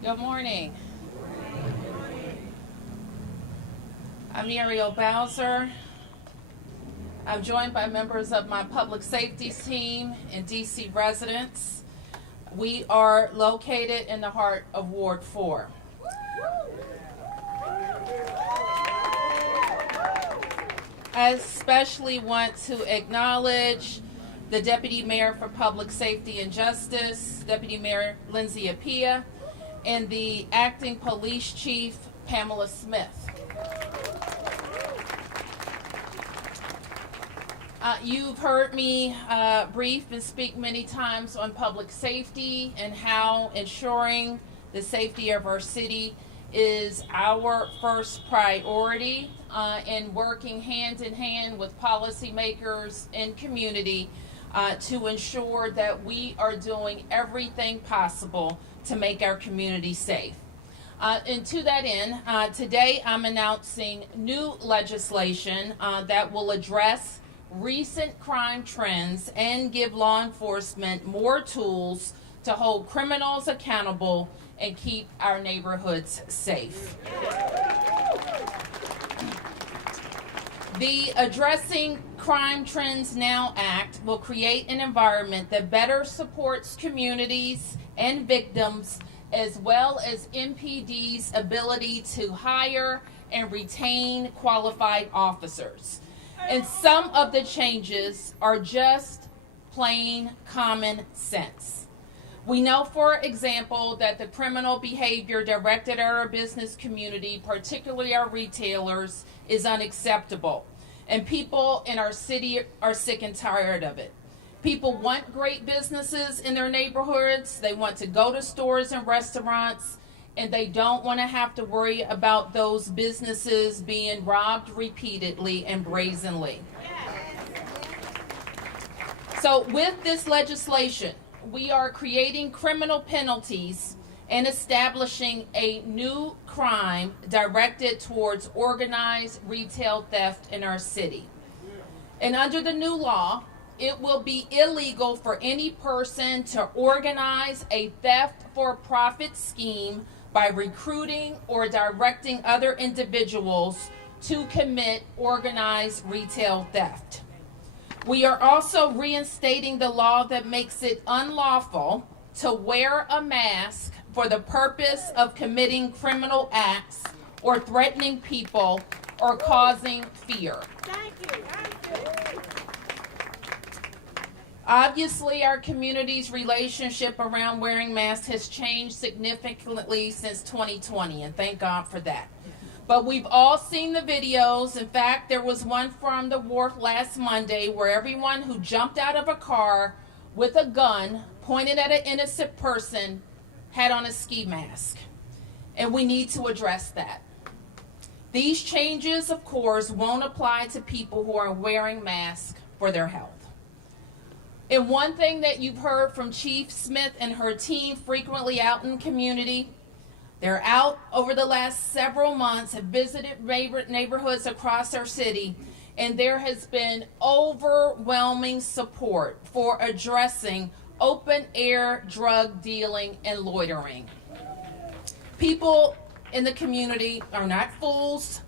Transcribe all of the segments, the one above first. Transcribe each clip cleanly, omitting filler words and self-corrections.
Good morning. I'm Muriel Bowser. I'm joined by members of my public safety team and DC residents. We are located in the heart of Ward 4. I especially want to acknowledge the Deputy Mayor for Public Safety and Justice, Deputy Mayor Lindsay Appiah, and the Acting Police Chief, Pamela Smith. You've heard me brief and speak many times on public safety and how ensuring the safety of our city is our first priority, in working hand in hand with policymakers and community to ensure that we are doing everything possible to make our community safe. And to that end, today I'm announcing new legislation that will address recent crime trends and give law enforcement more tools to hold criminals accountable and keep our neighborhoods safe. The Addressing Crime Trends Now Act will create an environment that better supports communities and victims, as well as MPD's ability to hire and retain qualified officers. And some of the changes are just plain common sense. We know, for example, that the criminal behavior directed at our business community, particularly our retailers, is unacceptable. And people in our city are sick and tired of it. People want great businesses in their neighborhoods. They want to go to stores and restaurants, and they don't want to have to worry about those businesses being robbed repeatedly and brazenly. So with this legislation, we are creating criminal penalties and establishing a new crime directed towards organized retail theft in our city. And under the new law, it will be illegal for any person to organize a theft-for-profit scheme by recruiting or directing other individuals to commit organized retail theft. We are also reinstating the law that makes it unlawful to wear a mask for the purpose of committing criminal acts or threatening people or causing fear. Thank you. Obviously, our community's relationship around wearing masks has changed significantly since 2020, and thank God for that. But we've all seen the videos. In fact, there was one from the wharf last Monday where everyone who jumped out of a car with a gun pointed at an innocent person had on a ski mask. And we need to address that. These changes, of course, won't apply to people who are wearing masks for their health. And one thing that you've heard from Chief Smith and her team frequently out in the community, they're out over the last several months, have visited neighborhoods across our city, and there has been overwhelming support for addressing open-air drug dealing and loitering. People in the community are not fools.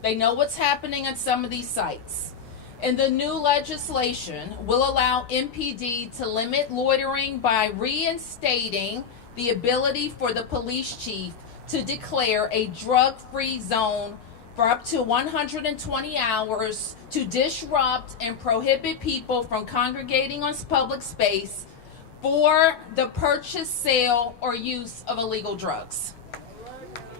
They know what's happening at some of these sites. And the new legislation will allow MPD to limit loitering by reinstating the ability for the police chief to declare a drug-free zone for up to 120 hours to disrupt and prohibit people from congregating on public space for the purchase, sale, or use of illegal drugs.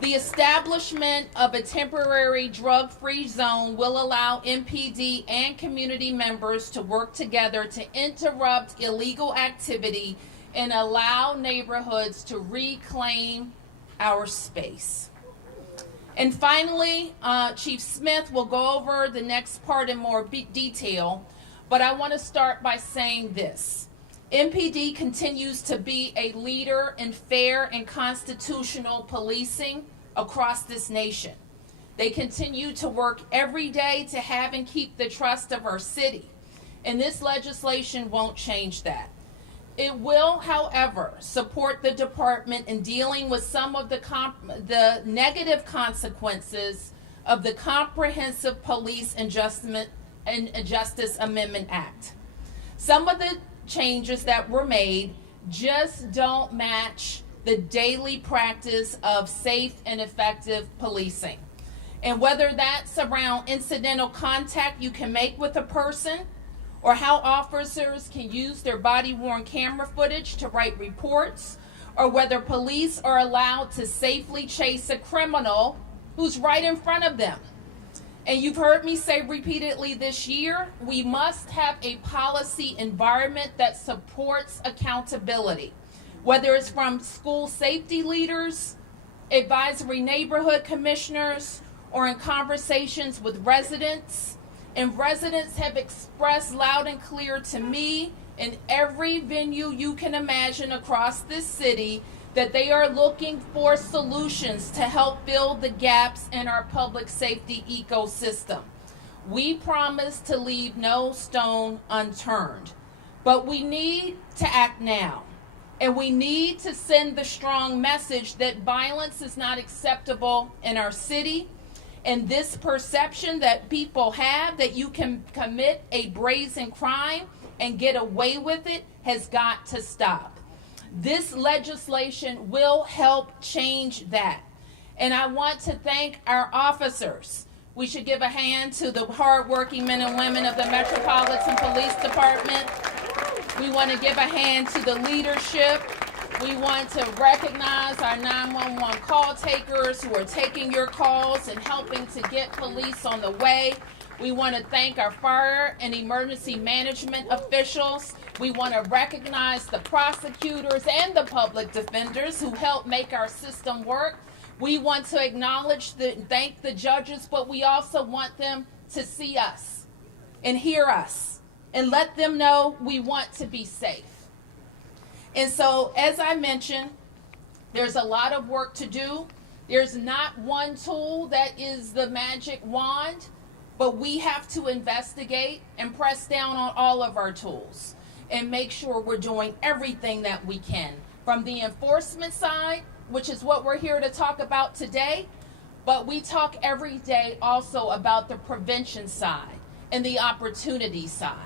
The establishment of a temporary drug-free zone will allow MPD and community members to work together to interrupt illegal activity and allow neighborhoods to reclaim our space. And finally, Chief Smith will go over the next part in more detail, but I want to start by saying this. MPD continues to be a leader in fair and constitutional policing across this nation. They continue to work every day to have and keep the trust of our city, and this legislation won't change that. It will, however, support the department in dealing with some of the negative consequences of the Comprehensive Police and Justice Amendment Act. Some of the changes that were made just don't match the daily practice of safe and effective policing. And whether that's around incidental contact you can make with a person, or how officers can use their body-worn camera footage to write reports, or whether police are allowed to safely chase a criminal who's right in front of them. And you've heard me say repeatedly this year, we must have a policy environment that supports accountability, whether it's from school safety leaders, advisory neighborhood commissioners, or in conversations with residents. And residents have expressed loud and clear to me in every venue you can imagine across this city that they are looking for solutions to help fill the gaps in our public safety ecosystem. We promise to leave no stone unturned, but we need to act now. And we need to send the strong message that violence is not acceptable in our city. And this perception that people have that you can commit a brazen crime and get away with it has got to stop. This legislation will help change that. And I want to thank our officers. We should give a hand to the hardworking men and women of the Metropolitan Police Department. We want to give a hand to the leadership. We want to recognize our 911 call takers who are taking your calls and helping to get police on the way. We want to thank our fire and emergency management officials. We want to recognize the prosecutors and the public defenders who help make our system work. We want to acknowledge and thank the judges, but we also want them to see us and hear us and let them know we want to be safe. And so, as I mentioned, there's a lot of work to do. There's not one tool that is the magic wand, but we have to investigate and press down on all of our tools and make sure we're doing everything that we can. From the enforcement side, which is what we're here to talk about today, but we talk every day also about the prevention side and the opportunity side.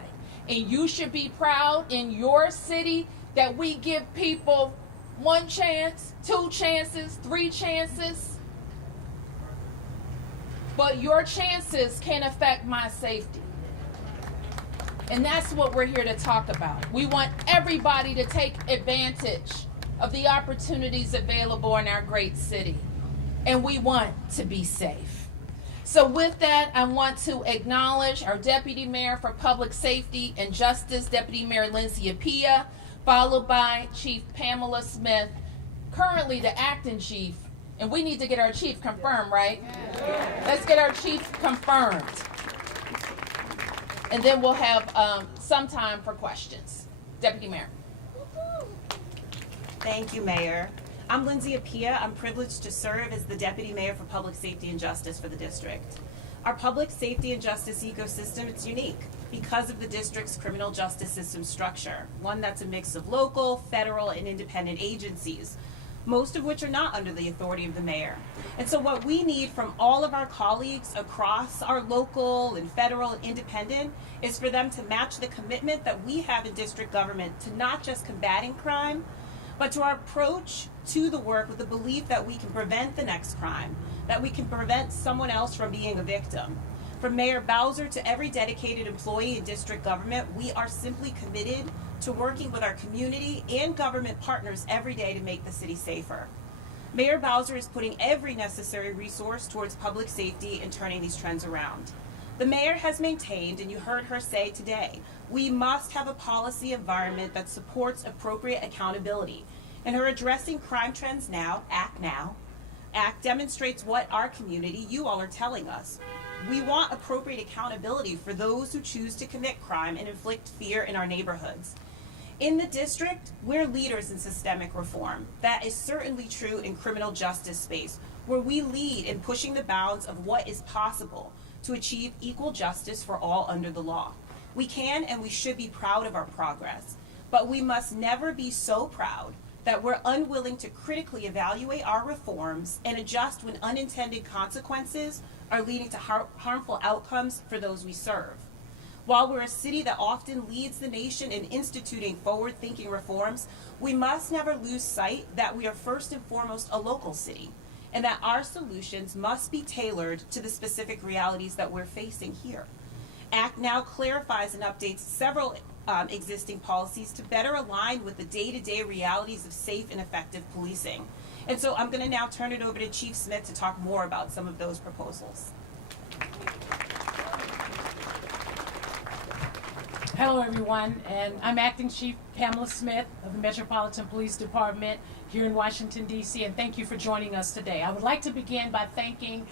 And you should be proud in your city that we give people 1 chance, 2 chances, 3 chances. But your chances can affect my safety. And that's what we're here to talk about. We want everybody to take advantage of the opportunities available in our great city. And we want to be safe. So with that, I want to acknowledge our Deputy Mayor for Public Safety and Justice, Deputy Mayor Lindsay Appiah, followed by Chief Pamela Smith, currently the acting chief. And we need to get our chief confirmed, right? Let's get our chief confirmed. And then we'll have some time for questions. Deputy Mayor. Thank you, Mayor. I'm Lindsay Appiah. I'm privileged to serve as the Deputy Mayor for Public Safety and Justice for the district. Our public safety and justice ecosystem is unique because of the district's criminal justice system structure, one that's a mix of local, federal, and independent agencies, most of which are not under the authority of the mayor. And so what we need from all of our colleagues across our local and federal and independent is for them to match the commitment that we have in district government to not just combating crime, but to our approach to the work with the belief that we can prevent the next crime, that we can prevent someone else from being a victim. From Mayor Bowser to every dedicated employee in district government, we are simply committed to working with our community and government partners every day to make the city safer. Mayor Bowser is putting every necessary resource towards public safety and turning these trends around. The mayor has maintained, and you heard her say today, we must have a policy environment that supports appropriate accountability. And her addressing crime trends now, Act demonstrates what our community, you all are telling us. We want appropriate accountability for those who choose to commit crime and inflict fear in our neighborhoods. In the district, we're leaders in systemic reform. That is certainly true in criminal justice space, where we lead in pushing the bounds of what is possible to achieve equal justice for all under the law. We can and we should be proud of our progress. but we must never be so proud that we're unwilling to critically evaluate our reforms and adjust when unintended consequences are leading to harmful outcomes for those we serve. While we're a city that often leads the nation in instituting forward-thinking reforms, we must never lose sight that we are first and foremost a local city, and that our solutions must be tailored to the specific realities that we're facing here. ACT now clarifies and updates several existing policies to better align with the day-to-day realities of safe and effective policing. And so I'm going to now turn it over to Chief Smith to talk more about some of those proposals. Hello, everyone, and I'm Acting Chief Pamela Smith of the Metropolitan Police Department here in Washington, D.C., and thank you for joining us today. I would like to begin by thanking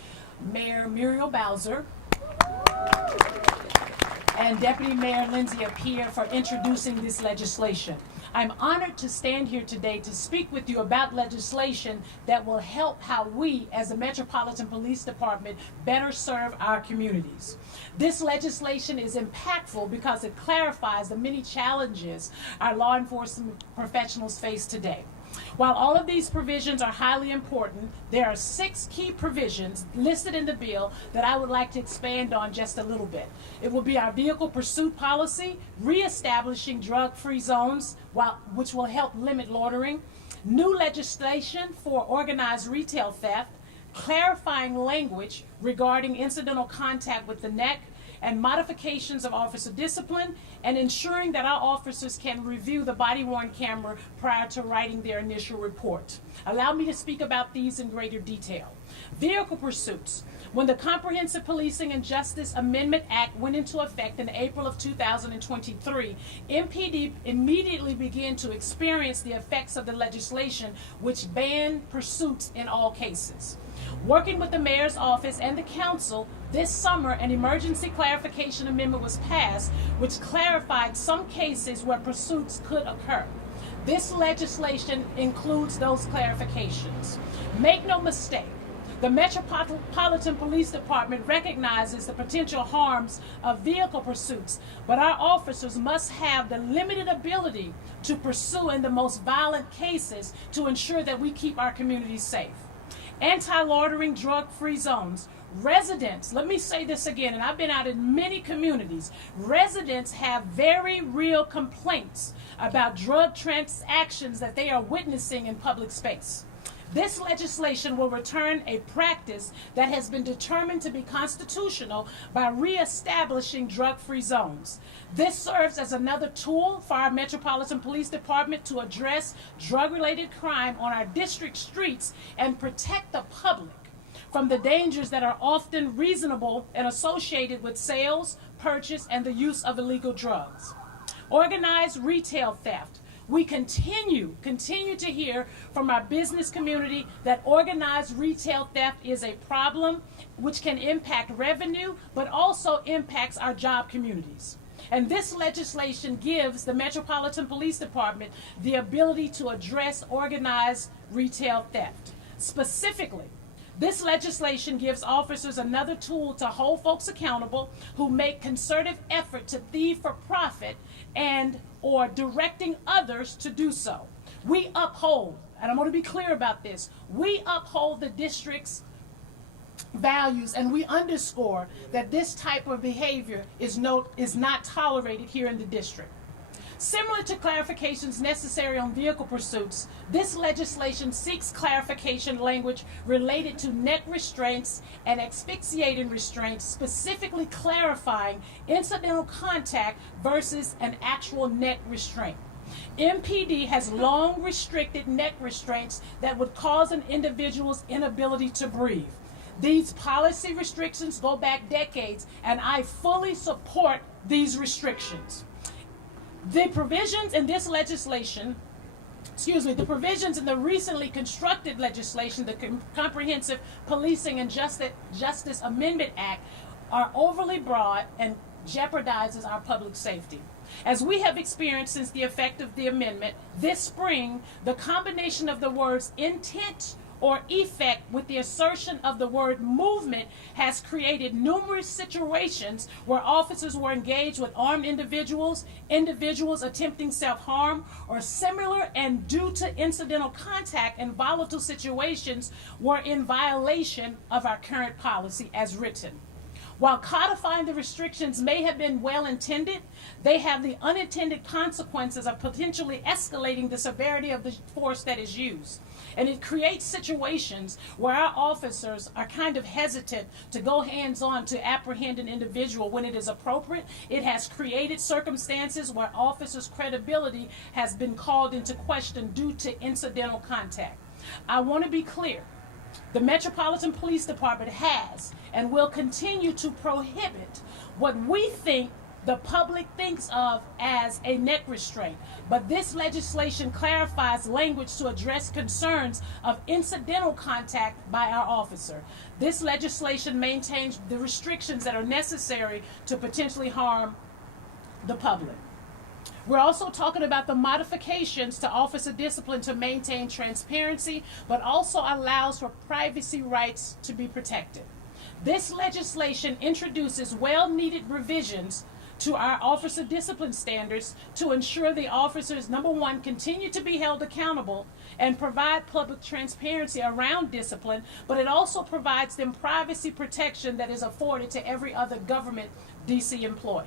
Mayor Muriel Bowser and Deputy Mayor Lindsay Appiah for introducing this legislation. I'm honored to stand here today to speak with you about legislation that will help how we, as the Metropolitan Police Department, better serve our communities. This legislation is impactful because it clarifies the many challenges our law enforcement professionals face today. While all of these provisions are highly important, there are 6 key provisions listed in the bill that I would like to expand on just a little bit. It will be our vehicle pursuit policy, reestablishing drug-free zones, which will help limit loitering, new legislation for organized retail theft, clarifying language regarding incidental contact with the neck, and modifications of officer discipline, and ensuring that our officers can review the body-worn camera prior to writing their initial report. Allow me to speak about these in greater detail. Vehicle pursuits. When the Comprehensive Policing and Justice Amendment Act went into effect in April of 2023, MPD immediately began to experience the effects of the legislation, which banned pursuits in all cases. Working with the mayor's office and the council, this summer an emergency clarification amendment was passed, which clarified some cases where pursuits could occur. This legislation includes those clarifications. Make no mistake, the Metropolitan Police Department recognizes the potential harms of vehicle pursuits, but our officers must have the limited ability to pursue in the most violent cases to ensure that we keep our communities safe. Anti-loitering, drug-free zones. Residents, let me say this again, and I've been out in many communities, residents have very real complaints about drug transactions that they are witnessing in public space. This legislation will return a practice that has been determined to be constitutional by reestablishing drug-free zones. This serves as another tool for our Metropolitan Police Department to address drug-related crime on our district streets and protect the public from the dangers that are often reasonable and associated with sales, purchase, and the use of illegal drugs. Organized retail theft. We continue to hear from our business community that organized retail theft is a problem which can impact revenue, but also impacts our job communities. And this legislation gives the Metropolitan Police Department the ability to address organized retail theft. Specifically, this legislation gives officers another tool to hold folks accountable who make concerted effort to thieve for profit and or directing others to do so. We uphold, and I'm going to be clear about this, we uphold the district's values, and we underscore that this type of behavior is not tolerated here in the district. Similar to clarifications necessary on vehicle pursuits, this legislation seeks clarification language related to neck restraints and asphyxiating restraints, specifically clarifying incidental contact versus an actual neck restraint. MPD has long restricted neck restraints that would cause an individual's inability to breathe. These policy restrictions go back decades, and I fully support these restrictions. The provisions in this legislation, the provisions in the recently constructed legislation, the Comprehensive Policing and Justice Amendment Act, are overly broad and jeopardizes our public safety. As we have experienced since the effect of the amendment, this spring, the combination of the words intent or effect with the assertion of the word movement has created numerous situations where officers were engaged with armed individuals, individuals attempting self-harm, or similar, and due to incidental contact and volatile situations were in violation of our current policy as written. While codifying the restrictions may have been well intended, they have the unintended consequences of potentially escalating the severity of the force that is used. And it creates situations where our officers are kind of hesitant to go hands-on to apprehend an individual when it is appropriate. It has created circumstances where officers' credibility has been called into question due to incidental contact. I want to be clear. The Metropolitan Police Department has and will continue to prohibit what we think the public thinks of as a neck restraint. But this legislation clarifies language to address concerns of incidental contact by our officer. This legislation maintains the restrictions that are necessary to potentially harm the public. We're also talking about the modifications to officer discipline to maintain transparency, but also allows for privacy rights to be protected. This legislation introduces well-needed revisions to our officer discipline standards to ensure the officers, number one, continue to be held accountable and provide public transparency around discipline, but it also provides them privacy protection that is afforded to every other government DC employee.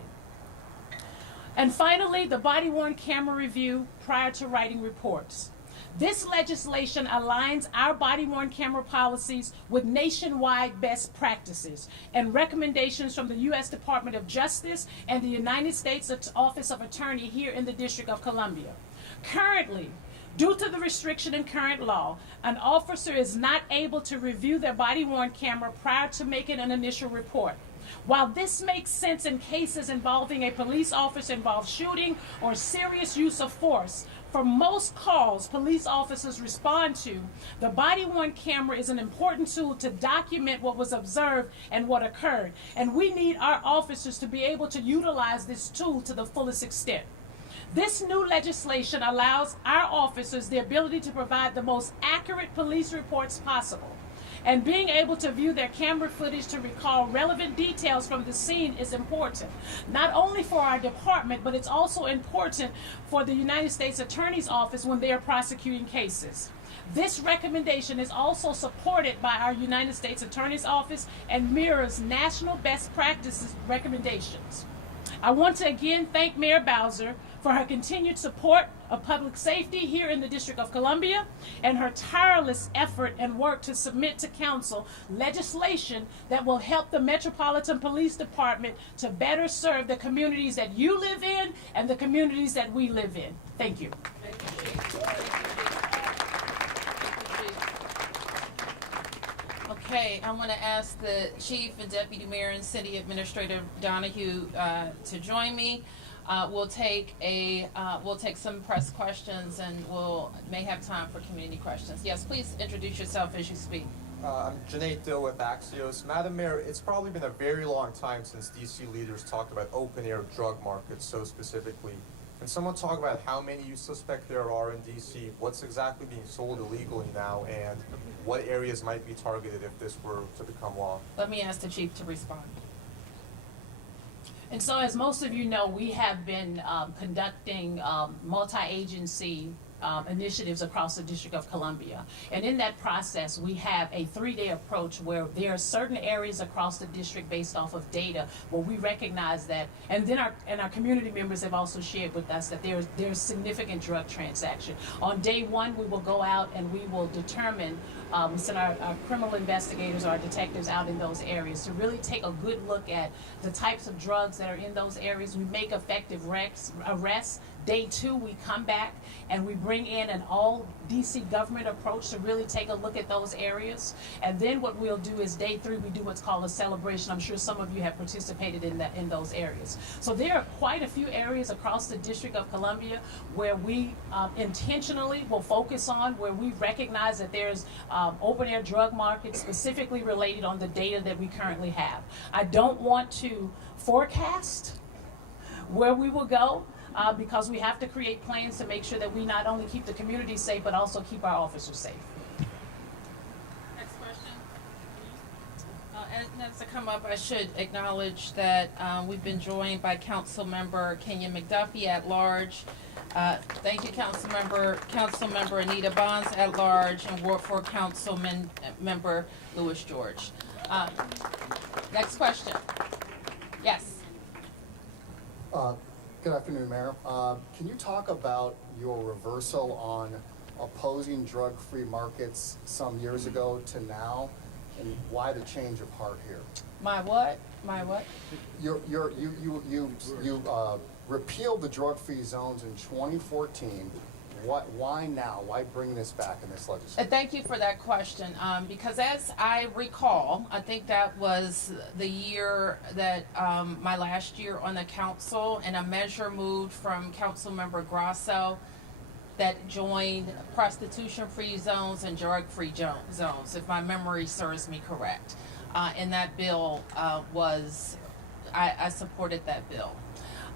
And finally, the body-worn camera review prior to writing reports. This legislation aligns our body-worn camera policies with nationwide best practices and recommendations from the U.S. Department of Justice and the United States Office of Attorney here in the District of Columbia. Currently, due to the restriction in current law, an officer is not able to review their body-worn camera prior to making an initial report. While this makes sense in cases involving a police officer-involved shooting or serious use of force, for most calls police officers respond to, the body-worn camera is an important tool to document what was observed and what occurred. And we need our officers to be able to utilize this tool to the fullest extent. This new legislation allows our officers the ability to provide the most accurate police reports possible. And being able to view their camera footage to recall relevant details from the scene is important, not only for our department, but it's also important for the United States Attorney's Office when they are prosecuting cases. This recommendation is also supported by our United States Attorney's Office and mirrors national best practices recommendations. I want to again thank Mayor Bowser for her continued support of public safety here in the District of Columbia and her tireless effort and work to submit to Council legislation that will help the Metropolitan Police Department to better serve the communities that you live in and the communities that we live in. Thank you. Okay, I want to ask the Chief and Deputy Mayor and City Administrator Donahue to join me. We'll take some press questions, and may have time for community questions. Yes, please introduce yourself as you speak. I'm Janae Dill with Axios. Madam Mayor, it's probably been a very long time since DC leaders talked about open-air drug markets so specifically. Can someone talk about how many you suspect there are in DC, what's exactly being sold illegally now, and what areas might be targeted if this were to become law? Let me ask the Chief to respond. And so, as most of you know, we have been conducting multi-agency initiatives across the District of Columbia. And in that process, we have a 3-day approach where there are certain areas across the district based off of data where we recognize that, and then our community members have also shared with us that there's significant drug transaction. On day 1, we will go out and we will determine, we send our criminal investigators, our detectives out in those areas to really take a good look at the types of drugs that are in those areas. We make effective arrests. Day 2, we come back and we bring in an all DC government approach to really take a look at those areas. And then what we'll do is day 3, we do what's called a celebration. I'm sure some of you have participated in those areas. So there are quite a few areas across the District of Columbia where we intentionally will focus on, where we recognize that there's open air drug markets specifically related on the data that we currently have. I don't want to forecast where we will go, because we have to create plans to make sure that we not only keep the community safe, but also keep our officers safe. And as I come up, I should acknowledge that we've been joined by Councilmember Kenyon McDuffie at large. Thank you, Councilmember Anita Bonds at large, and Ward 4 Member Louis George. Next question. Yes. Good afternoon, Mayor. Can you talk about your reversal on opposing drug-free markets some years ago to now, and why the change of heart here? My what? My what? You repealed the drug-free zones in 2014. Why now? Why bring this back in this legislation? Thank you for that question, because as I recall, I think that was the year that, my last year on the council, and a measure moved from Councilmember Grasso that joined prostitution-free zones and drug-free zones, if my memory serves me correct. And that bill I supported that bill.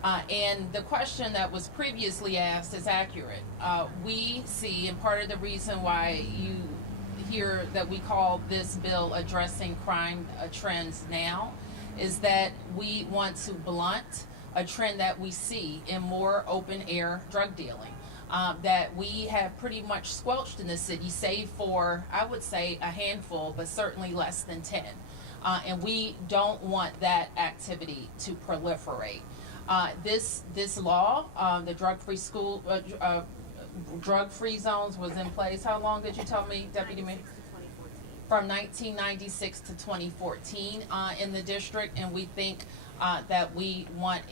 And the question that was previously asked is accurate. We see, and part of the reason why you hear that we call this bill addressing crime trends now, is that we want to blunt a trend that we see in more open air drug dealing. That we have pretty much squelched in the city, save for, I would say, a handful, but certainly less than 10. And we don't want that activity to proliferate. This law, the drug-free drug-free zones was in place. How long did you tell me, Deputy Mayor? From 1996 to 2014 in the district, and we think that we want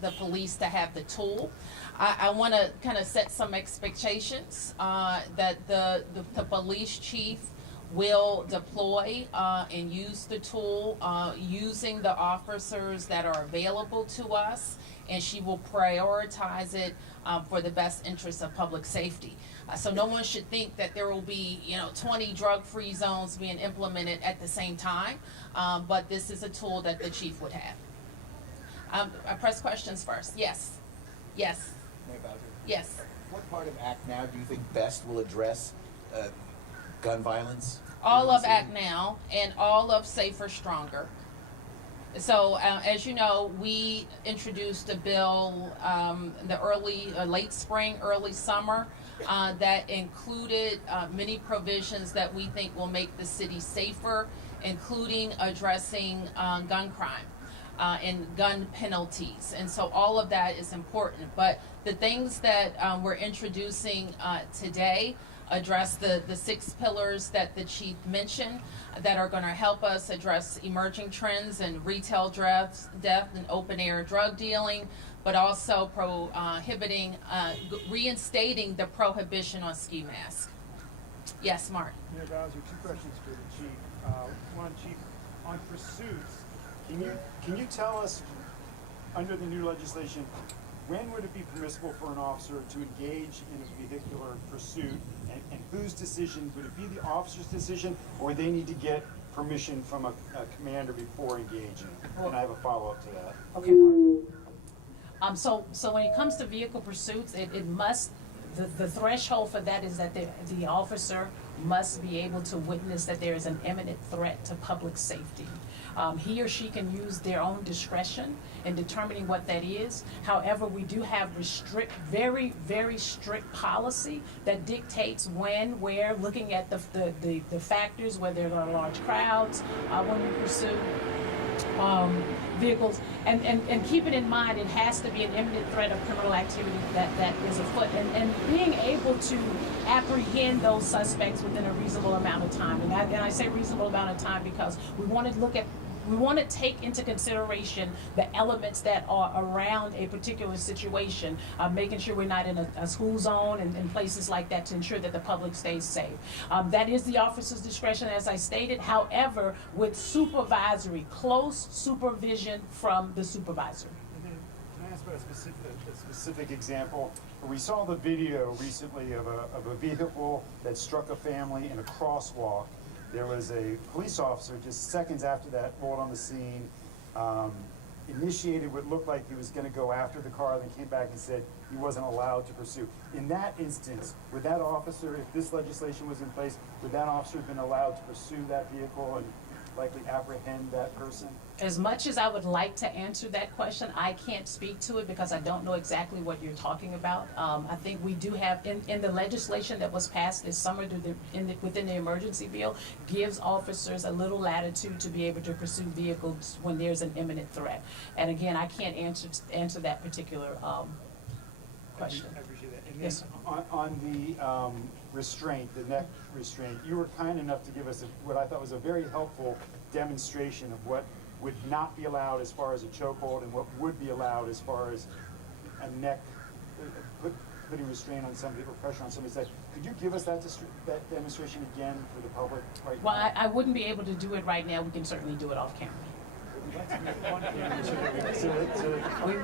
the police to have the tool. I want to kind of set some expectations that the police chief will deploy and use the tool using the officers that are available to us, and she will prioritize it for the best interest of public safety. So no one should think that there will be 20 drug-free zones being implemented at the same time, but this is a tool that the chief would have. I press questions first. Yes. Yes. Mayor Bowser. Yes. What part of Act Now do you think best will address gun violence? All of Act Now and all of Safer Stronger. So as you know, we introduced a bill late spring, early summer that included many provisions that we think will make the city safer, including addressing gun crime and gun penalties. And so all of that is important. But the things that we're introducing today address the 6 pillars that the chief mentioned that are going to help us address emerging trends in retail death and open air drug dealing, but also reinstating the prohibition on ski masks. Yes, Mark. Mayor Bowser, 2 questions for the chief. One, chief, on pursuits, can you tell us, under the new legislation, when would it be permissible for an officer to engage in a vehicular pursuit, and whose decision? Would it be the officer's decision, or would they need to get permission from a commander before engaging? And I have a follow-up to that. Okay, Mark. So when it comes to vehicle pursuits, it must, the threshold for that is that the officer must be able to witness that there is an imminent threat to public safety. He or she can use their own discretion in determining what that is. However, we do have very, very strict policy that dictates when, where, looking at the factors, whether there are large crowds, when we pursue vehicles, and keeping in mind it has to be an imminent threat of criminal activity that is afoot, and being able to apprehend those suspects within a reasonable amount of time. And I say reasonable amount of time because we want to take into consideration the elements that are around a particular situation, making sure we're not in a school zone and places like that to ensure that the public stays safe. That is the officer's discretion, as I stated, however, with close supervision from the supervisor. Can I ask about a specific example? We saw the video recently of a vehicle that struck a family in a crosswalk. There was a police officer just seconds after that rolled on the scene, initiated what looked like he was going to go after the car, then came back and said he wasn't allowed to pursue. In that instance, would that officer, if this legislation was in place, would that officer have been allowed to pursue that vehicle? And likely apprehend that person? As much as I would like to answer that question, I can't speak to it because I don't know exactly what you're talking about. I think we do have, in the legislation that was passed this summer within the emergency bill, gives officers a little latitude to be able to pursue vehicles when there's an imminent threat. And again, I can't answer that particular question. I appreciate that. And Yes, then on the restraint, the neck restraint, you were kind enough to give us what I thought was a very helpful demonstration of what would not be allowed as far as a chokehold and what would be allowed as far as a neck, putting restraint on somebody or pressure on somebody's neck. Could you give us that demonstration again for the public right well, now? I wouldn't be able to do it right now. We can certainly do it off camera.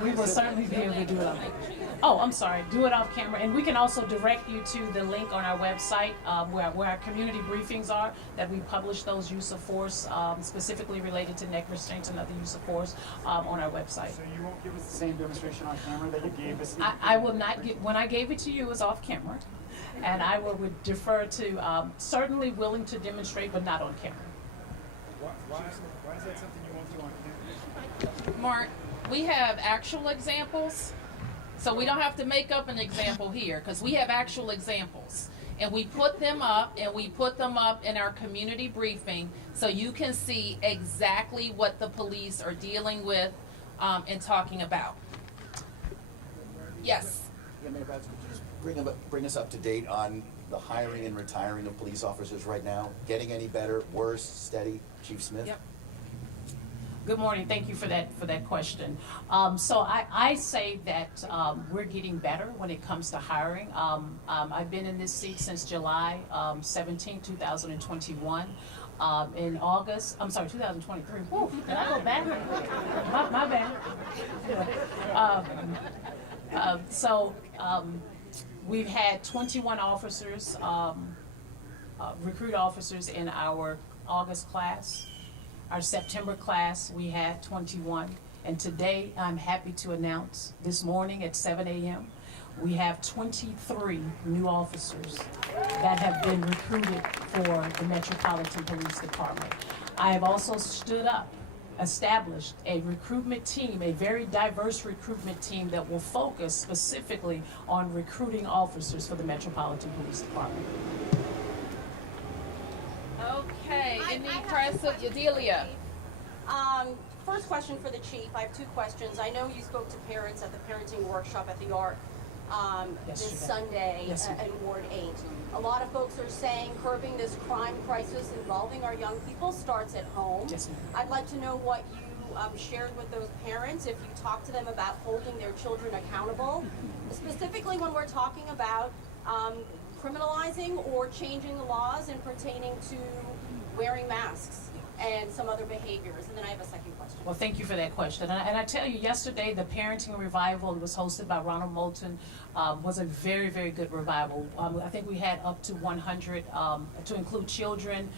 We will certainly be able to do it on Oh, I'm sorry, do it off camera. And we can also direct you to the link on our website where our community briefings are, that we publish those use of force, specifically related to neck restraints and other use of force on our website. So you won't give us the same demonstration on camera that you gave us? I will not give, when I gave it to you, it was off camera. And I would defer to, certainly willing to demonstrate, but not on camera. Why is that something you won't do on camera? Mark, we have actual examples, so we don't have to make up an example here, because we have actual examples. And we put them up, in our community briefing, so you can see exactly what the police are dealing with and talking about. Yes? Yeah, Mayor Bowser, could you just bring us up to date on the hiring and retiring of police officers right now? Getting any better, worse, steady? Chief Smith? Yep. Good morning. Thank you for that question. So I say that we're getting better when it comes to hiring. I've been in this seat since July 17, 2021. In August, I'm sorry, 2023. Woo, did I go back? My bad. We've had 21 officers, recruit officers in our August class. Our September class, we had 21. And today, I'm happy to announce, this morning at 7 a.m., we have 23 new officers that have been recruited for the Metropolitan Police Department. I have also established a recruitment team, a very diverse recruitment team that will focus specifically on recruiting officers for the Metropolitan Police Department. Okay, in the I have press two of questions, Yadelia. Chief. First question for the chief. I have two questions. I know you spoke to parents at the parenting workshop at the Arc this Yesterday. Sunday Yes, we did. in Ward 8. A lot of folks are saying curbing this crime crisis involving our young people starts at home. Yes, ma'am. I'd like to know what you shared with those parents, if you talked to them about holding their children accountable, specifically when we're talking about criminalizing or changing the laws and pertaining to wearing masks and some other behaviors. And then I have a second question. Well, thank you for that question. And I tell you, yesterday, the Parenting Revival was hosted by Ronald Moulton, was a very, very good revival. I think we had up to 100, to include children,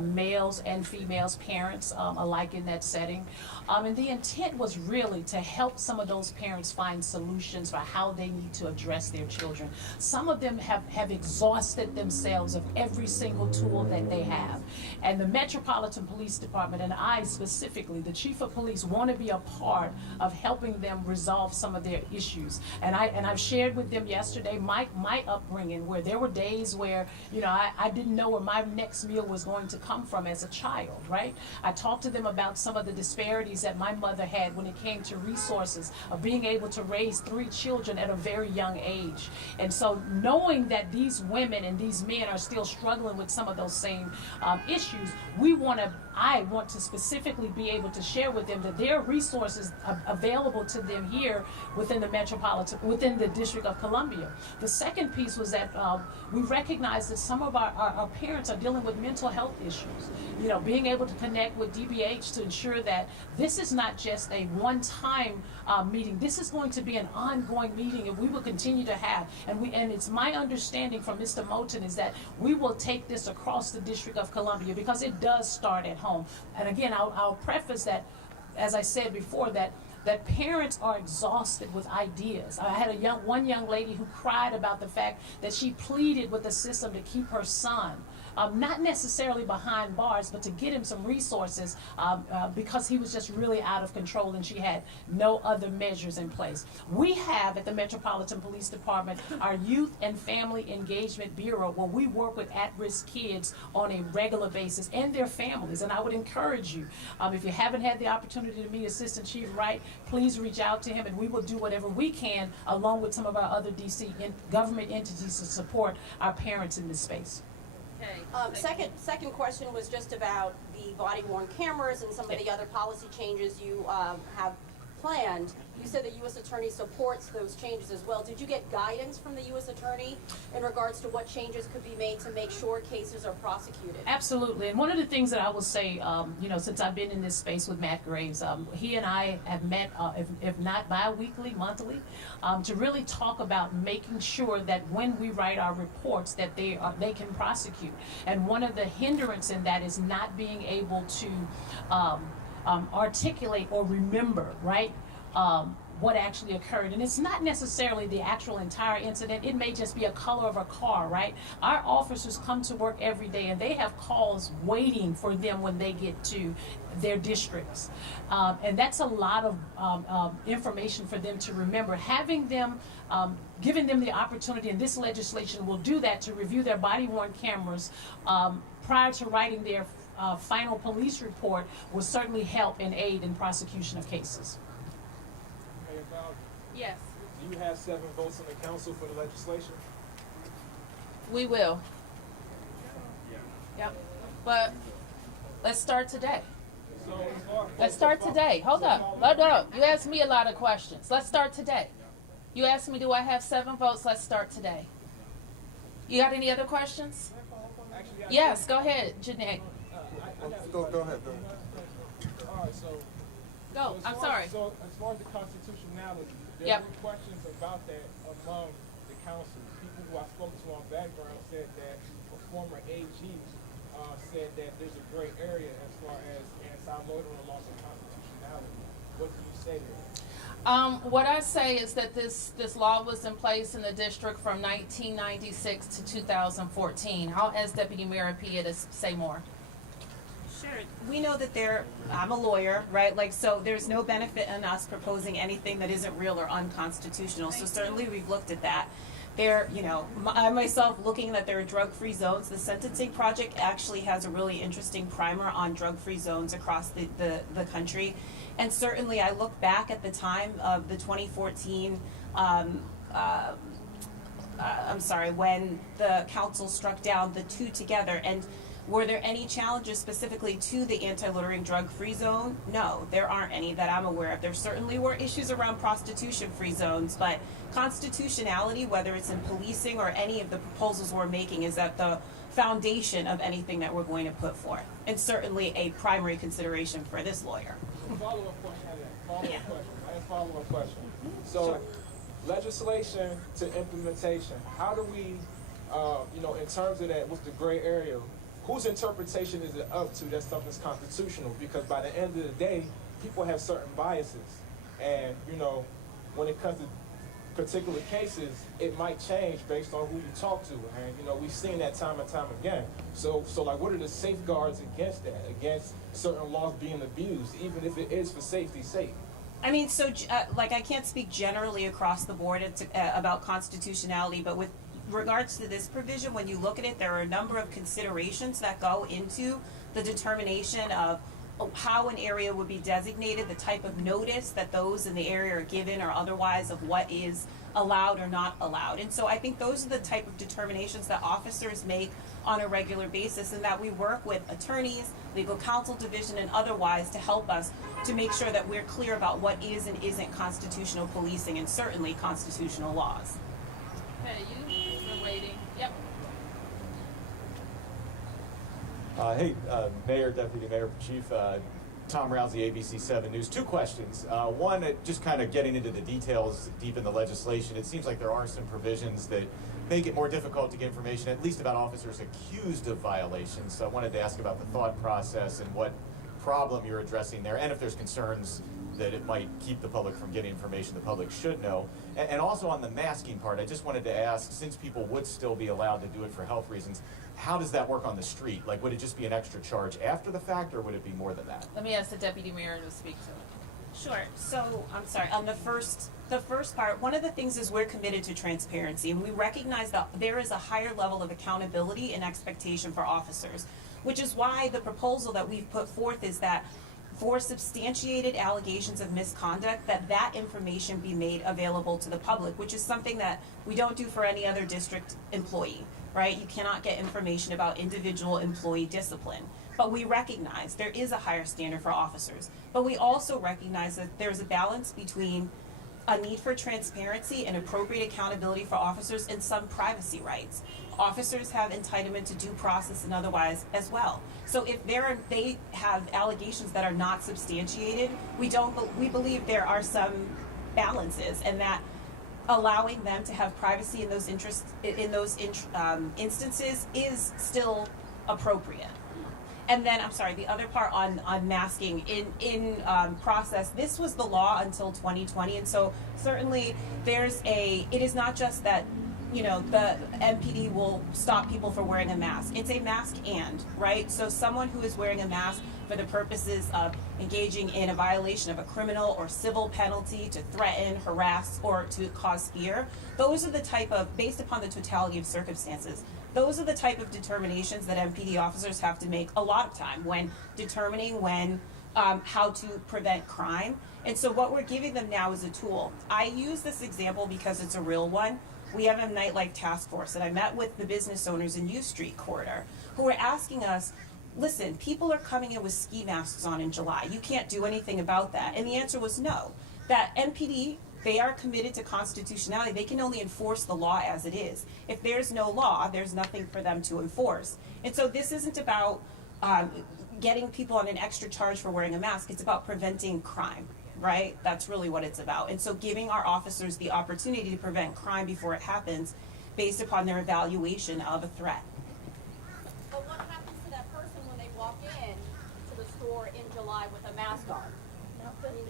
males and females, parents alike in that setting. And the intent was really to help some of those parents find solutions for how they need to address their children. Some of them have exhausted themselves of every single tool that they have. And the Metropolitan Police Department, and I specifically, the Chief of Police, want to be a part of helping them resolve some of their issues. And I've shared with them yesterday my upbringing, where there were days where, you know, I didn't know where my next meal was going to come from as a child, right? I talked to them about some of the disparities that my mother had when it came to resources of being able to raise 3 children at a very young age. And so knowing that these women and these men are still struggling with some of those same issues, I want to specifically be able to share with them that there are resources available to them here within the District of Columbia. The second piece was that we recognize that some of our parents are dealing with mental health issues. You know, being able to connect with DBH to ensure that this is not just a one-time meeting. This is going to be an ongoing meeting, and we will continue to have. And it's my understanding from Mr. Moulton is that we will take this across the District of Columbia, because it does start at home. And again, I'll preface that, as I said before, that parents are exhausted with ideas. I had one young lady who cried about the fact that she pleaded with the system to keep her son not necessarily behind bars, but to get him some resources because he was just really out of control and she had no other measures in place. We have at the Metropolitan Police Department our Youth and Family Engagement Bureau, where we work with at-risk kids on a regular basis and their families. And I would encourage you, if you haven't had the opportunity to meet Assistant Chief Wright, please reach out to him and we will do whatever we can along with some of our other DC government entities to support our parents in this space. Okay. Second question was just about the body-worn cameras and some of the other policy changes you have planned. You said the U.S. Attorney supports those changes as well. Did you get guidance from the U.S. Attorney in regards to what changes could be made to make sure cases are prosecuted? Absolutely. And one of the things that I will say, since I've been in this space with Matt Graves, he and I have met, if not bi-weekly, monthly, to really talk about making sure that when we write our reports that they can prosecute. And one of the hindrance in that is not being able to articulate or remember, right? What actually occurred. And it's not necessarily the actual entire incident. It may just be a color of a car, right? Our officers come to work every day and they have calls waiting for them when they get to their districts. And that's a lot of information for them to remember. Having them, giving them the opportunity, and this legislation will do that, to review their body-worn cameras prior to writing their final police report will certainly help and aid in prosecution of cases. Yes, Do you have 7 votes on the council for the legislation? we will. Yep. But let's start today. Let's start today. Hold up. You asked me a lot of questions. Let's start today. You asked me, do I have 7 votes? Let's start today. You got any other questions? Yes, go ahead, Janae. Go ahead. All right, so. Go. I'm sorry. So as far as the constitutionality, there Yep. were questions about that among the council. People who I spoke to on background said that a former AG said that there's a gray area as far as anti-loitering laws and constitutionality. What do you say there? What I say is that this law was in place in the district from 1996 to 2014. I'll ask Deputy Mayor Pia to say more. Sure. We know that I'm a lawyer, right? So there's no benefit in us proposing anything that isn't real or unconstitutional. So certainly we've looked at that. I myself looking that there are drug-free zones. The Sentencing Project actually has a really interesting primer on drug-free zones across the country. And certainly I look back at the time of the 2014, when the council struck down the 2 together. And were there any challenges specifically to the anti-loitering drug-free zone? No, there aren't any that I'm aware of. There certainly were issues around prostitution-free zones, but constitutionality, whether it's in policing or any of the proposals we're making, is at the foundation of anything that we're going to put forth, and certainly a primary consideration for this lawyer. Follow-up question. So, legislation to implementation. How do we, in terms of that, with the gray area, whose interpretation is it up to that something's constitutional? Because by the end of the day, people have certain biases. And, when it comes to particular cases, it might change based on who you talk to. And, we've seen that time and time again. So what are the safeguards against that, against certain laws being abused, even if it is for safety's sake? I mean, I can't speak generally across the board about constitutionality, but with regards to this provision, when you look at it, there are a number of considerations that go into the determination of how an area would be designated, the type of notice that those in the area are given, or otherwise of what is allowed or not allowed. And so I think those are the type of determinations that officers make on a regular basis, and that we work with attorneys, legal counsel division, and otherwise to help us to make sure that we're clear about what is and isn't constitutional policing, and certainly constitutional laws. Okay, you've been waiting. Yep. Mayor, Deputy Mayor, Chief, Tom Rousey, ABC 7 News. 2 questions. One, just kind of getting into the details deep in the legislation. It seems like there are some provisions that make it more difficult to get information, at least about officers accused of violations. So I wanted to ask about the thought process and what problem you're addressing there, and if there's concerns that it might keep the public from getting information the public should know. And also on the masking part, I just wanted to ask, since people would still be allowed to do it for health reasons, how does that work on the street? Like, would it just be an extra charge after the fact, or would it be more than that? Let me ask the deputy mayor to speak to it. Sure. So, I'm sorry, on the first part, one of the things is we're committed to transparency, and we recognize that there is a higher level of accountability and expectation for officers, which is why the proposal that we've put forth is that for substantiated allegations of misconduct, that information be made available to the public, which is something that we don't do for any other district employee, right? You cannot get information about individual employee discipline. But we recognize there is a higher standard for officers. But we also recognize that there's a balance between a need for transparency and appropriate accountability for officers and some privacy rights. Officers have entitlement to due process and otherwise as well. So if they have allegations that are not substantiated, we believe there are some balances, and that allowing them to have privacy in those instances is still appropriate. And then, I'm sorry, the other part on masking in process, this was the law until 2020, and so certainly it is not just that, the MPD will stop people from wearing a mask. It's a mask right? So someone who is wearing a mask for the purposes of engaging in a violation of a criminal or civil penalty, to threaten, harass, or to cause fear, those are the type of, based upon the totality of circumstances, those are the type of determinations that MPD officers have to make a lot of time when determining how to prevent crime. And so what we're giving them now is a tool. I use this example because it's a real one. We have a nightlife task force, and I met with the business owners in U Street corridor who were asking us, listen, people are coming in with ski masks on in July. You can't do anything about that. And the answer was no. That MPD, they are committed to constitutionality. They can only enforce the law as it is. If there's no law, there's nothing for them to enforce. And so this isn't about getting people on an extra charge for wearing a mask. It's about preventing crime, right? That's really what it's about. And so giving our officers the opportunity to prevent crime before it happens based upon their evaluation of a threat. But what happens to that person when they walk in to the store in July with a mask on? I mean,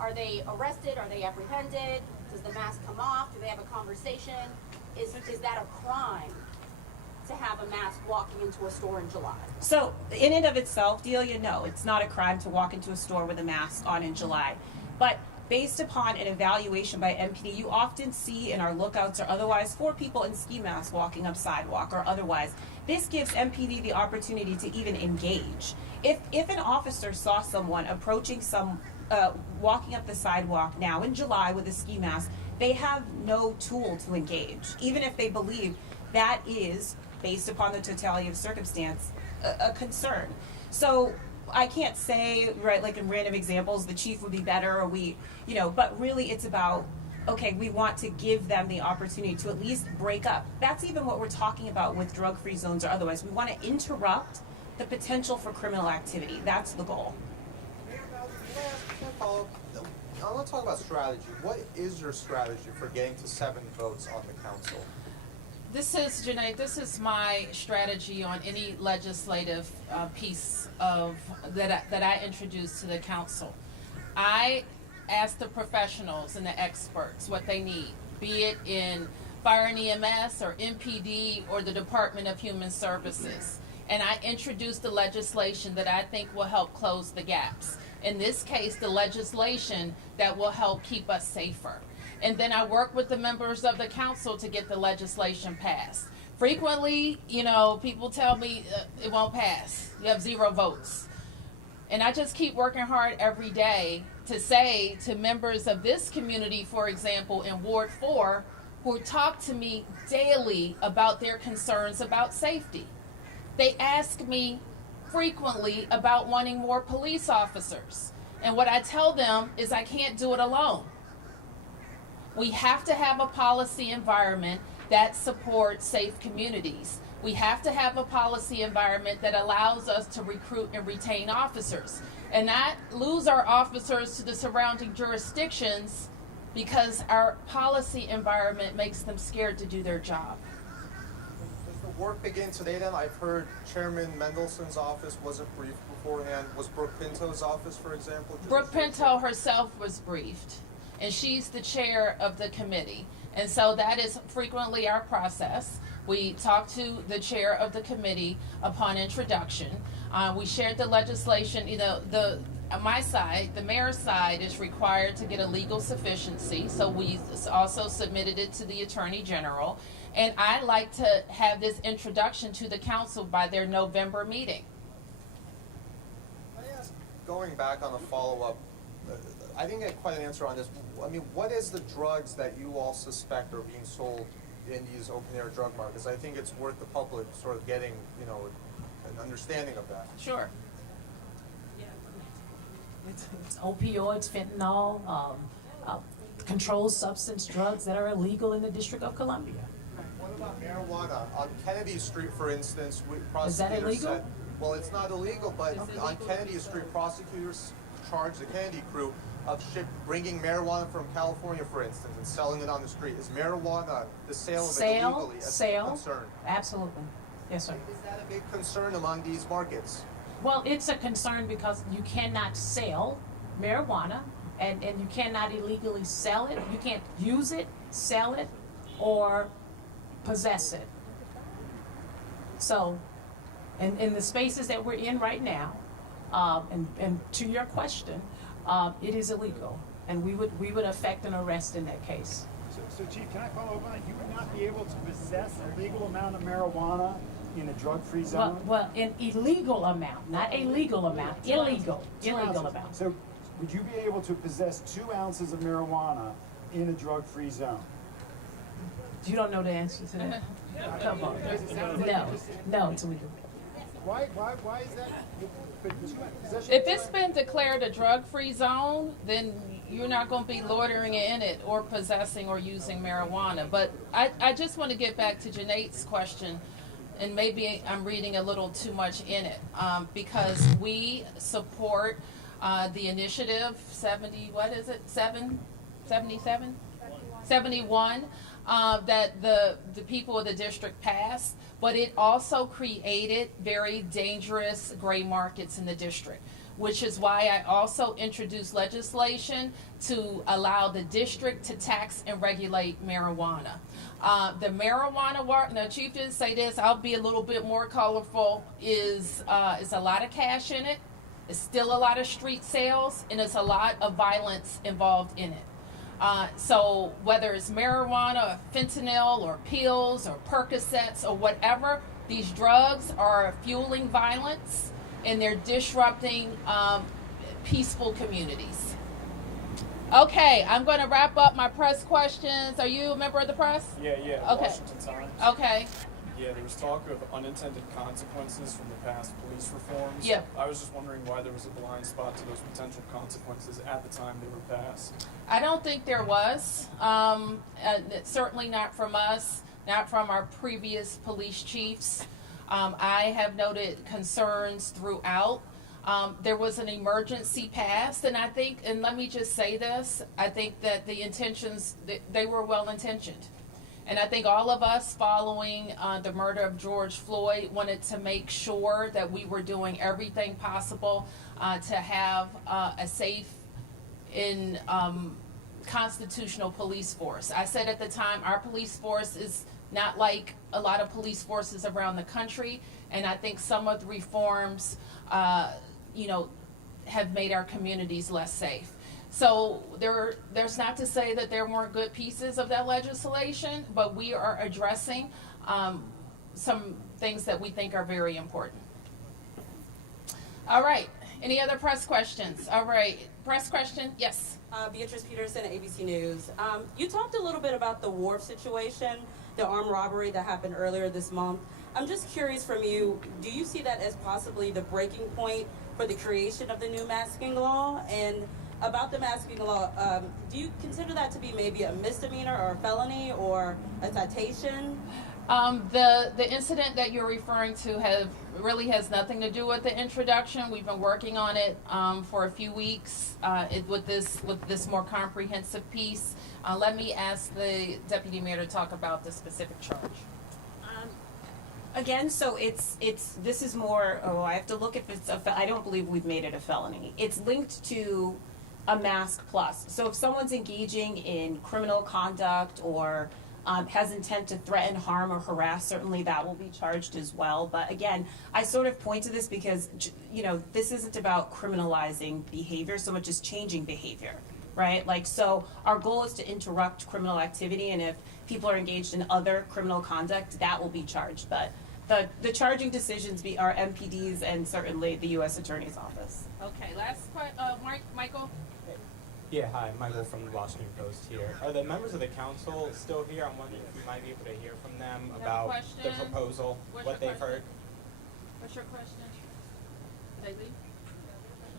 are they arrested? Are they apprehended? Does the mask come off? Do they have a conversation? Is that a crime to have a mask walking into a store in July? So, in and of itself, Delia, no, it's not a crime to walk into a store with a mask on in July. But based upon an evaluation by MPD, you often see in our lookouts or otherwise 4 people in ski masks walking up sidewalk or otherwise. This gives MPD the opportunity to even engage. If an officer saw someone approaching walking up the sidewalk now in July with a ski mask, they have no tool to engage, even if they believe that is, based upon the totality of circumstance, a concern. So I can't say, right, like in random examples, the chief would be better, or but really it's about, okay, we want to give them the opportunity to at least break up. That's even what we're talking about with drug-free zones or otherwise. We want to interrupt the potential for criminal activity. That's the goal. I want to talk about strategy. What is your strategy for getting to 7 votes on the council? This is my strategy on any legislative piece that I introduce to the council. I ask the professionals and the experts what they need, be it in fire and EMS or MPD or the Department of Human Services. And I introduce the legislation that I think will help close the gaps. In this case, the legislation that will help keep us safer. And then I work with the members of the council to get the legislation passed. Frequently, people tell me it won't pass. You have 0 votes. And I just keep working hard every day to say to members of this community, for example, in Ward 4, who talk to me daily about their concerns about safety. They ask me frequently about wanting more police officers. And what I tell them is I can't do it alone. We have to have a policy environment that supports safe communities. We have to have a policy environment that allows us to recruit and retain officers and not lose our officers to the surrounding jurisdictions because our policy environment makes them scared to do their job. Does the work begin today then? I've heard Chairman Mendelson's office wasn't briefed beforehand. Was Brooke Pinto's office, for example? Brooke Pinto herself was briefed, and she's the chair of the committee. And so that is frequently our process. We talk to the chair of the committee upon introduction. We shared the legislation. You know, my side, the mayor's side, is required to get a legal sufficiency, so we also submitted it to the Attorney General. And I'd like to have this introduction to the council by their November meeting. Can I ask, going back on a follow-up, I didn't get quite an answer on this. I mean, what is the drugs that you all suspect are being sold in these open-air drug markets? I think it's worth the public sort of getting, you know, an understanding of that. Sure. It's opioids, fentanyl, controlled substance drugs that are illegal in the District of Columbia. What about marijuana? On Kennedy Street, for instance, Is that prosecutors illegal? said, well, it's not illegal, but on Kennedy Street, prosecutors charged the Kennedy crew of bringing marijuana from California, for instance, and selling it on the street. Is marijuana, the sale of it illegally, a concern? Absolutely. Yes, sir. Is that a big concern among these markets? Well, it's a concern because you cannot sell marijuana and you cannot illegally sell it. You can't use it, sell it, or possess it. So, in the spaces that we're in right now, and to your question, it is illegal, and we would affect an arrest in that case. So Chief, can I follow up on that? You would not be able to possess a legal amount of marijuana in a drug-free zone? Well, an illegal amount, not a legal amount, illegal amount. So would you be able to possess 2 ounces of marijuana in a drug-free zone? You don't know the answer to that? Come on. No, it's illegal. Why is that? If it's been declared a drug-free zone, then you're not going to be loitering in it or possessing or using marijuana. But I just want to get back to Janae's question, and maybe I'm reading a little too much in it, because we support the initiative 71 that the people of the district passed, but it also created very dangerous gray markets in the district, which is why I also introduced legislation to allow the district to tax and regulate marijuana. The marijuana, now Chief didn't say this, I'll be a little bit more colorful, is a lot of cash in it, it's still a lot of street sales, and it's a lot of violence involved in it. So whether it's marijuana or fentanyl or pills or Percocets or whatever, these drugs are fueling violence and they're disrupting peaceful communities. Okay, I'm going to wrap up my press questions. Are you a member of the press? Yeah. Okay. Washington Times. Okay. Yeah, there was talk of unintended consequences from the past police reforms. Yeah. I was just wondering why there was a blind spot to those potential consequences at the time they were passed. I don't think there was. Certainly not from us, not from our previous police chiefs. I have noted concerns throughout. There was an emergency passed, and I think, and let me just say this, I think that the intentions, they were well-intentioned. And I think all of us following the murder of George Floyd wanted to make sure that we were doing everything possible to have a safe and constitutional police force. I said at the time, our police force is not like a lot of police forces around the country, and I think some of the reforms, have made our communities less safe. So there's not to say that there weren't good pieces of that legislation, but we are addressing some things that we think are very important. All right. Any other press questions? All right. Press question? Yes. Beatrice Peterson, ABC News. You talked a little bit about the Wharf situation, the armed robbery that happened earlier this month. I'm just curious from you, do you see that as possibly the breaking point for the creation of the new masking law? And about the masking law, do you consider that to be maybe a misdemeanor or a felony or a citation? The incident that you're referring to really has nothing to do with the introduction. We've been working on it for a few weeks with this more comprehensive piece. Let me ask the Deputy Mayor to talk about the specific charge. Again, so this is more, I have to look if it's I don't believe we've made it a felony. It's linked to a mask plus. So if someone's engaging in criminal conduct or has intent to threaten, harm, or harass, certainly that will be charged as well. But again, I sort of point to this because, this isn't about criminalizing behavior so much as changing behavior, right? Like, so our goal is to interrupt criminal activity, and if people are engaged in other criminal conduct, that will be charged. But the charging decisions are MPD's and certainly the U.S. Attorney's Office. Okay, last question, Michael? Yeah, hi, Michael from the Washington Post here. Are the members of the council still here? I'm wondering if we might be able to hear from them about the proposal, what they've heard. What's your question? Did they leave?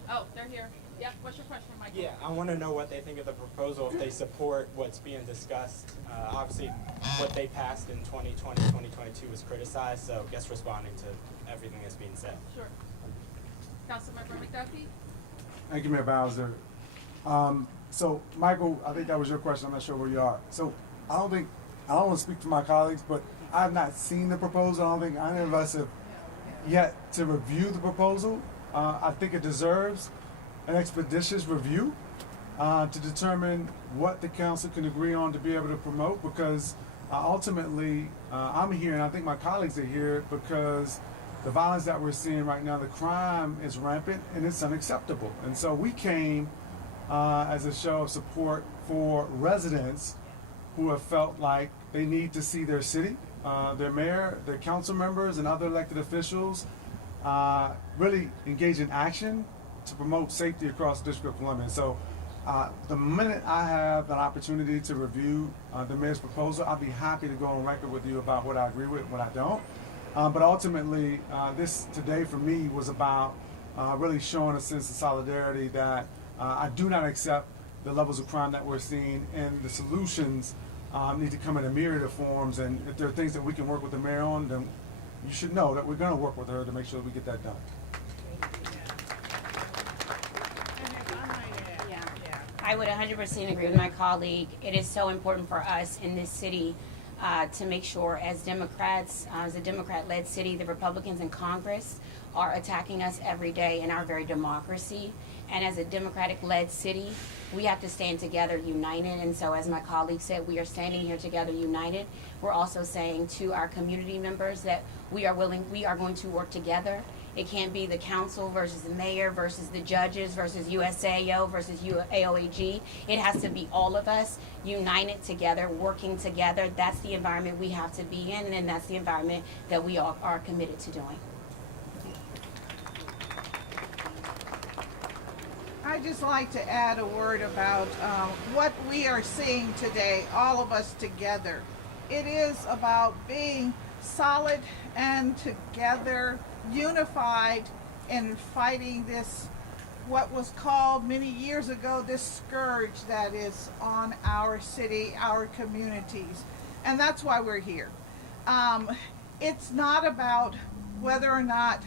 Oh, they're here. Yeah, what's your question, Michael? Yeah, I want to know what they think of the proposal, if they support what's being discussed. Obviously, what they passed in 2020, 2022 was criticized, so I guess responding to everything that's being said. Sure. Councilmember McDuffie? Thank you, Mayor Bowser. So, Michael, I think that was your question. I'm not sure where you are. So, I don't want to speak for my colleagues, but I have not seen the proposal. I don't think any of us have yet to review the proposal. I think it deserves an expeditious review to determine what the council can agree on to be able to promote, because ultimately I'm here, and I think my colleagues are here, because the violence that we're seeing right now, the crime is rampant and it's unacceptable. And so we came as a show of support for residents who have felt like they need to see their city, their mayor, their council members, and other elected officials really engage in action to promote safety across the District of Columbia. So the minute I have an opportunity to review the mayor's proposal, I'll be happy to go on record with you about what I agree with and what I don't. But ultimately, this today for me was about really showing a sense of solidarity that I do not accept the levels of crime that we're seeing, and the solutions need to come in a myriad of forms. And if there are things that we can work with the mayor on, then you should know that we're going to work with her to make sure that we get that done. I would 100% agree with my colleague. It is so important for us in this city to make sure, as Democrats, as a Democrat-led city, the Republicans in Congress are attacking us every day in our very democracy. And as a Democratic-led city, we have to stand together united. And so, as my colleague said, we are standing here together united. We're also saying to our community members that we are going to work together. It can't be the council versus the mayor versus the judges versus USAO versus AOAG. It has to be all of us united together, working together. That's the environment we have to be in, and that's the environment that we all are committed to doing. I'd just like to add a word about what we are seeing today, all of us together. It is about being solid and together, unified in fighting this, what was called many years ago, this scourge that is on our city, our communities. And that's why we're here. It's not about whether or not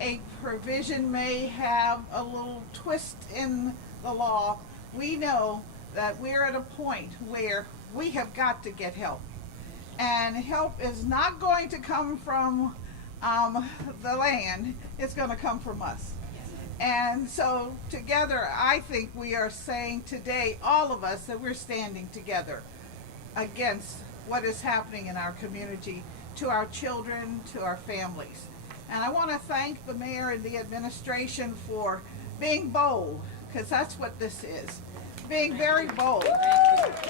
a provision may have a little twist in the law. We know that we're at a point where we have got to get help. And help is not going to come from the land, it's going to come from us. And so together, I think we are saying today, all of us, that we're standing together against what is happening in our community, to our children, to our families. And I want to thank the mayor and the administration for being bold, because that's what this is, being very bold.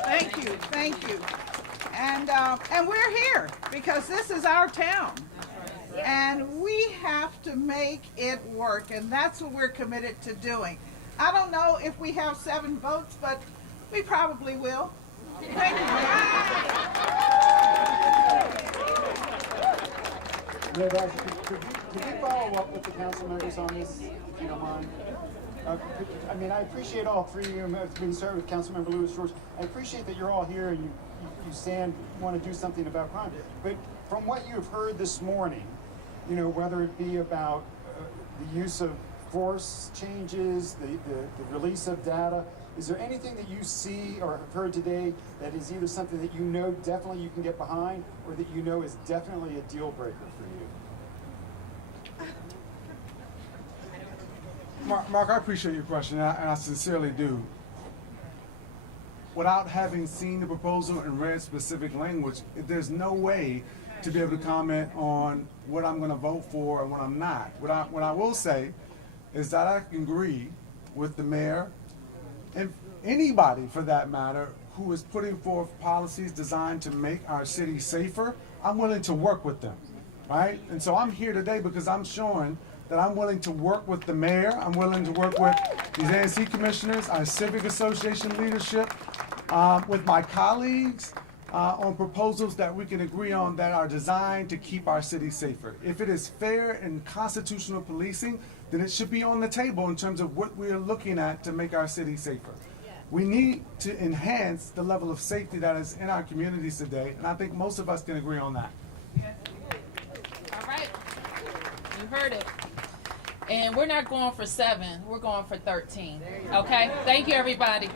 Thank you, thank you. And we're here because this is our town. And we have to make it work, and that's what we're committed to doing. I don't know if we have 7 votes, but we probably will. Thank you, Mayor Bowser, could you follow up with the council members on this, if you don't mind? I appreciate all 3 of you, being served with Councilmember Lewis George. I appreciate that you're all here and you want to do something about crime. But from what you've heard this morning, whether it be about the use of force changes, the release of data, Is there anything that you see or have heard today that is either something that you know definitely you can get behind, or that you know is definitely a deal breaker for you? Mark, I appreciate your question, and I sincerely do. Without having seen the proposal and read specific language, there's no way to be able to comment on what I'm going to vote for and what I'm not. What I will say is that I can agree with the mayor and anybody, for that matter, who is putting forth policies designed to make our city safer. I'm willing to work with them, right? And so I'm here today because I'm showing that I'm willing to work with the mayor. I'm willing to work with these ANC commissioners, our civic association leadership, with my colleagues on proposals that we can agree on that are designed to keep our city safer. If it is fair and constitutional policing, then it should be on the table in terms of what we are looking at to make our city safer. We need to enhance the level of safety that is in our communities today, and I think most of us can agree on that. All right, you heard it. And we're not going for 7, we're going for 13. Okay, thank you, everybody.